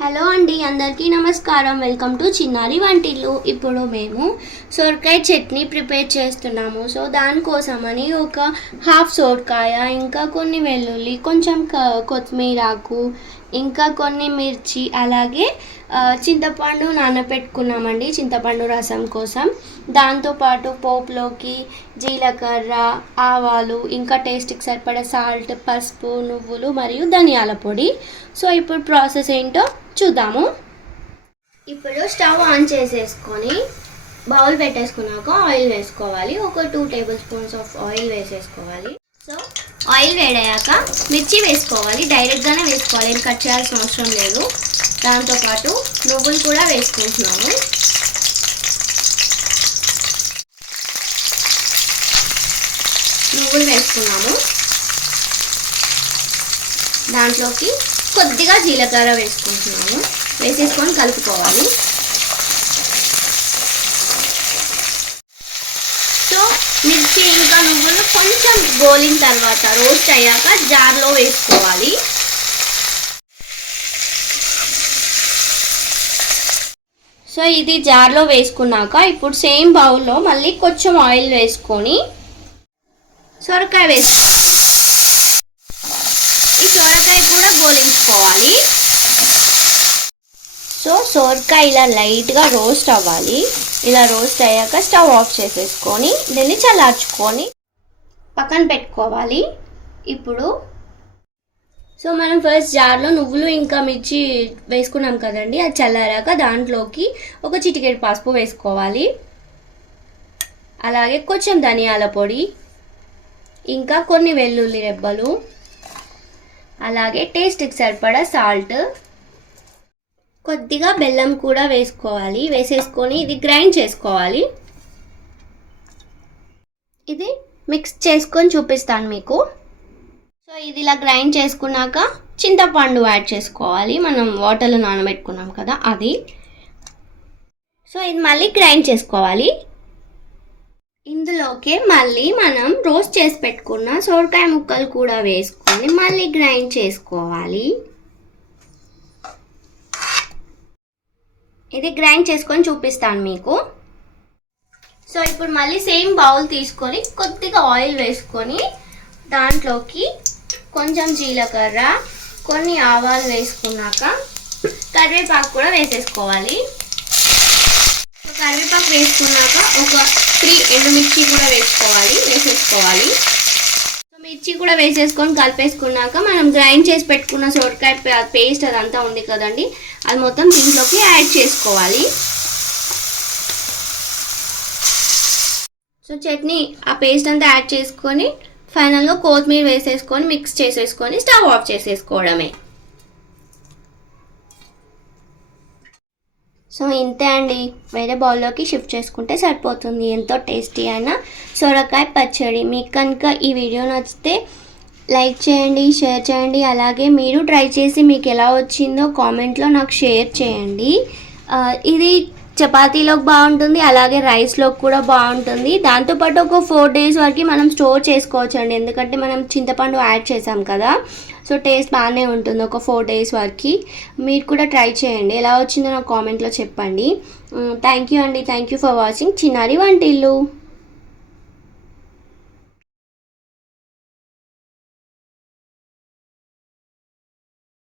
Hello అండి, అందరికీ నమస్కారం. వెల్కమ్ టు చిన్నారి వంటిల్లు. ఇప్పుడు మేము సొరకాయ చట్నీ ప్రిపేర్ చేస్తున్నాము. సో దానికోసమని ఒక హాఫ్ సొరకాయ, ఇంకా కొన్ని వెల్లుల్లి, కొంచెం కొత్తిమీర ఆకు, ఇంకా కొన్ని మిర్చి, అలాగే చింతపండు నానబెట్టుకున్నామండి, చింతపండు రసం కోసం. దాంతోపాటు పోపులోకి జీలకర్ర, ఆవాలు, ఇంకా టేస్ట్కి సరిపడా సాల్ట్, పసుపు, నువ్వులు మరియు ధనియాల పొడి. సో ఇప్పుడు ప్రాసెస్ ఏంటో చూద్దాము. ఇప్పుడు స్టవ్ ఆన్ చేసేసుకొని బౌల్ పెట్టేసుకున్నాక ఆయిల్ వేసుకోవాలి. ఒక 2 టేబుల్ స్పూన్స్ ఆఫ్ ఆయిల్ వేసేసుకోవాలి. సో ఆయిల్ వేడయ్యాక మిర్చి వేసుకోవాలి. డైరెక్ట్గానే వేసుకోవాలి, ఏం కట్ చేయాల్సిన అవసరం లేదు. దాంతోపాటు నువ్వులు కూడా వేసుకుంటున్నాము. నువ్వులు వేసుకున్నాము. దాంట్లోకి కొద్దిగా జీలకర్ర వేసుకుంటున్నాము. వేసేసుకొని కలుపుకోవాలి. సో మిర్చి ఇంకా నువ్వులు కొంచెం గోలిన తర్వాత, రోస్ట్ అయ్యాక జార్లో వేసుకోవాలి. సో ఇది జార్లో వేసుకున్నాక ఇప్పుడు సేమ్ బౌల్లో మళ్ళీ కొంచెం ఆయిల్ వేసుకొని సొరకాయ వేసుకోవాలి. ఈ సొరకాయ కూడా గోలించుకోవాలి. సో సొరకాయ ఇలా లైట్గా రోస్ట్ అవ్వాలి. ఇలా రోస్ట్ అయ్యాక స్టవ్ ఆఫ్ చేసేసుకొని దీన్ని చల్లార్చుకొని పక్కన పెట్టుకోవాలి. ఇప్పుడు సో మనం ఫస్ట్ జార్లో నువ్వులు ఇంకా మిర్చి వేసుకున్నాం కదండి, అది చల్లారాక దాంట్లోకి ఒక చిటికెడు పసుపు వేసుకోవాలి. అలాగే కొంచెం ధనియాల పొడి, ఇంకా కొన్ని వెల్లుల్లి రెబ్బలు, అలాగే టేస్ట్కి సరిపడా సాల్ట్, కొద్దిగా బెల్లం కూడా వేసుకోవాలి. వేసేసుకొని ఇది గ్రైండ్ చేసుకోవాలి. ఇది మిక్స్ చేసుకొని చూపిస్తాను మీకు. సో ఇది ఇలా గ్రైండ్ చేసుకున్నాక చింతపండు యాడ్ చేసుకోవాలి. మనం వాటర్లో నానబెట్టుకున్నాం కదా అది. సో ఇది మళ్ళీ గ్రైండ్ చేసుకోవాలి. ఇందులోకి మళ్ళీ మనం రోస్ట్ చేసి పెట్టుకున్న సొరకాయ ముక్కలు కూడా వేసుకొని మళ్ళీ గ్రైండ్ చేసుకోవాలి. ఇది గ్రైండ్ చేసుకొని చూపిస్తాను మీకు. సో ఇప్పుడు మళ్ళీ సేమ్ బౌల్ తీసుకొని కొద్దిగా ఆయిల్ వేసుకొని దాంట్లోకి కొంచెం జీలకర్ర, కొన్ని ఆవాలు వేసుకున్నాక కరివేపాకు కూడా వేసేసుకోవాలి. కరివేపాకు వేసుకున్నాక ఒక 3 ఎండుమిర్చి కూడా వేసేసుకోవాలి. సో మిర్చి కూడా వేసేసుకొని కలిపేసుకున్నాక మనం గ్రైండ్ చేసి పెట్టుకున్న సొరకాయ పేస్ట్ అదంతా ఉంది కదండి, అది మొత్తం దీంట్లోకి యాడ్ చేసుకోవాలి. సో చట్నీ ఆ పేస్ట్ అంతా యాడ్ చేసుకొని ఫైనల్గా కొత్తిమీర వేసేసుకొని మిక్స్ చేసేసుకొని స్టవ్ ఆఫ్ చేసేసుకోవడమే. సో ఇంతే అండి, వేరే బౌల్లోకి షిఫ్ట్ చేసుకుంటే సరిపోతుంది. ఎంతో టేస్టీ అయిన సొరకాయ పచ్చడి. మీకు కనుక ఈ వీడియో నచ్చితే లైక్ చేయండి, షేర్ చేయండి. అలాగే మీరు ట్రై చేసి మీకు ఎలా వచ్చిందో కామెంట్లో నాకు షేర్ చేయండి. ఇది చపాతీలోకి బాగుంటుంది, అలాగే రైస్లోకి కూడా బాగుంటుంది. దాంతోపాటు ఒక 4 డేస్ వరకు మనం స్టోర్ చేసుకోవచ్చు అండి, ఎందుకంటే మనం చింతపండు యాడ్ చేసాం కదా. సో టేస్ట్ బాగానే ఉంటుంది ఒక 4 డేస్ వరకు. మీరు కూడా ట్రై చేయండి, ఎలా వచ్చిందో నాకు కామెంట్లో చెప్పండి. థ్యాంక్ యూ అండి. థ్యాంక్ యూ ఫర్ వాచింగ్ చిన్నారి వంటిల్లు.